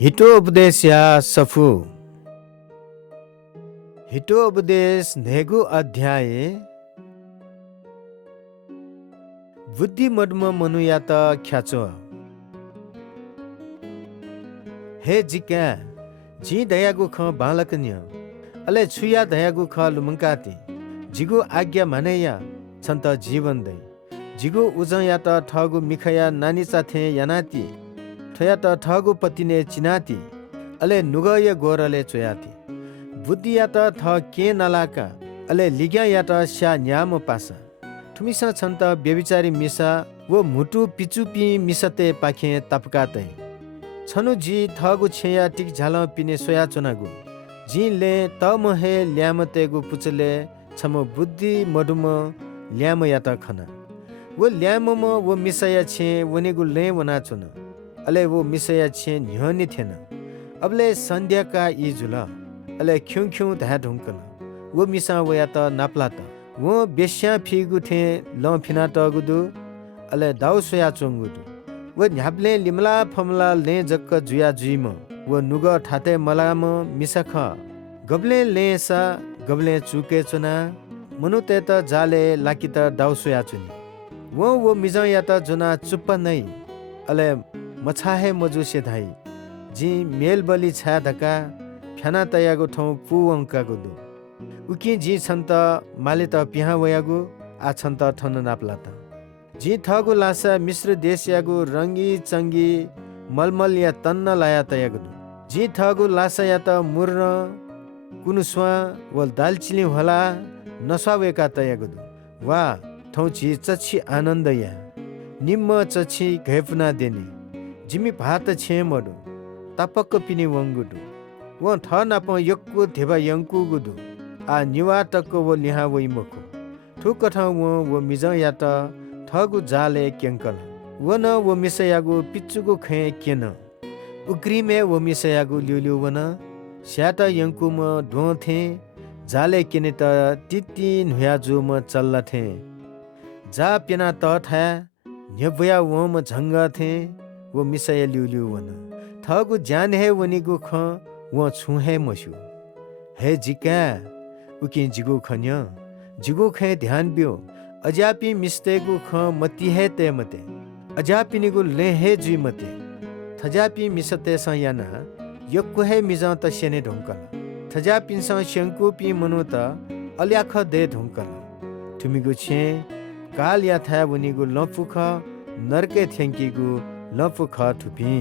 हितोपदेश या सफु हितोपदेश नेगु अध्याय बुद्धि मडम मनुयात ख्याचो हे जिका जी दयागु ख बालकन्य अले छुया दयागु ख लुमंकाती जिगु आज्ञा मानेया छन्त जीवन दै जिगु उजया त ठगु मिखया नानी साथे यानाती ठया त ठगु पतिने चिनाती अले नुगय गोरले चोयाती बुद्धि या त थ के नलाका अले लिग्या या त स्या न्याम पासा ठुमिसा छन्त व्यभिचारी मिसा वो मुटु पिचुपी मिसते पाखे तपकातै छनु जी थगु छेया टिक झाल पिने सोया चोनागु जी ले तम हे ल्यामतेगु पुचले छम बुद्धि मडुम ल्याम या त खना वो ल्यामम वो मिसया छे वनेगु ले वना चोन अले वो मिसया छे न्हनि थेन अबले संध्या का ई जुल अले ख्यु ख्यु धा ढुंकन वो मिसा वया त नाप्ला त वो बेस्या फिगु थे ल फिना त गुदु अले दाउ सोया चोंगुदु वो न्याप्ले लिमला फमला ले जक्क जुया जुइम वो नुग ठाते मलाम मिसख गबले लेसा गबले चुके चुना मनुते त जाले लाकी त दाउ सोया चुनी वो मिजा या त जुना चुप्प नै अले मछाहे मजु से धाई जी मेल बलि छा धका फ्याना तयागु ठौ पुवंका गुदु उकि जी छन्त माले त पिहा वयागु आ छन्त ठन नाप्ला त जी थगु लासा मिश्र देश यागु रंगी चंगी मलमल या तन्न लाया तयागु जी थगु लासा या त मुर्न कुनुस्वा वल दालचिनी होला नसावेका तयागु वा ठौ जी चछि आनन्द या निम्म चछि घेपना देनी जिमी भात छे मडु तापक्क पिने वंगुदु व ठ नाप यक्कु धेबा यंकु गुदु आ निवा तक्क वो लिहा वइ मको ठुक ठ वो मिज या त ठगु जाले क्यंकल व न वो मिसयागु पिच्चुगु खे केन उग्रीमे वो मिसयागु ल्युल्यु वन स्यात यंकु म ढो थे जाले केने त तिति न्हुया जु म चल्ला थे जा पेना त था न्यबया वो म झंग थे वो मिसया ल्युल्यु वन थगु जान हे वनिगु ख वो छु हे मसु हे जिका उकि जिगु खन्य जिगु खे ध्यान बियो अजापि मिस्तेगु ख मति हे ते मते अजापिनिगु ले हे जुइ मते थजापि मिसते स याना यक्कु हे मिजा त सेने ढोंकल थजापिन स शंकु पि मनु त अल्याख दे ढोंकल तुमिगु छे काल या था वनिगु लफुख नरके थ्यांकीगु लफुख थुपी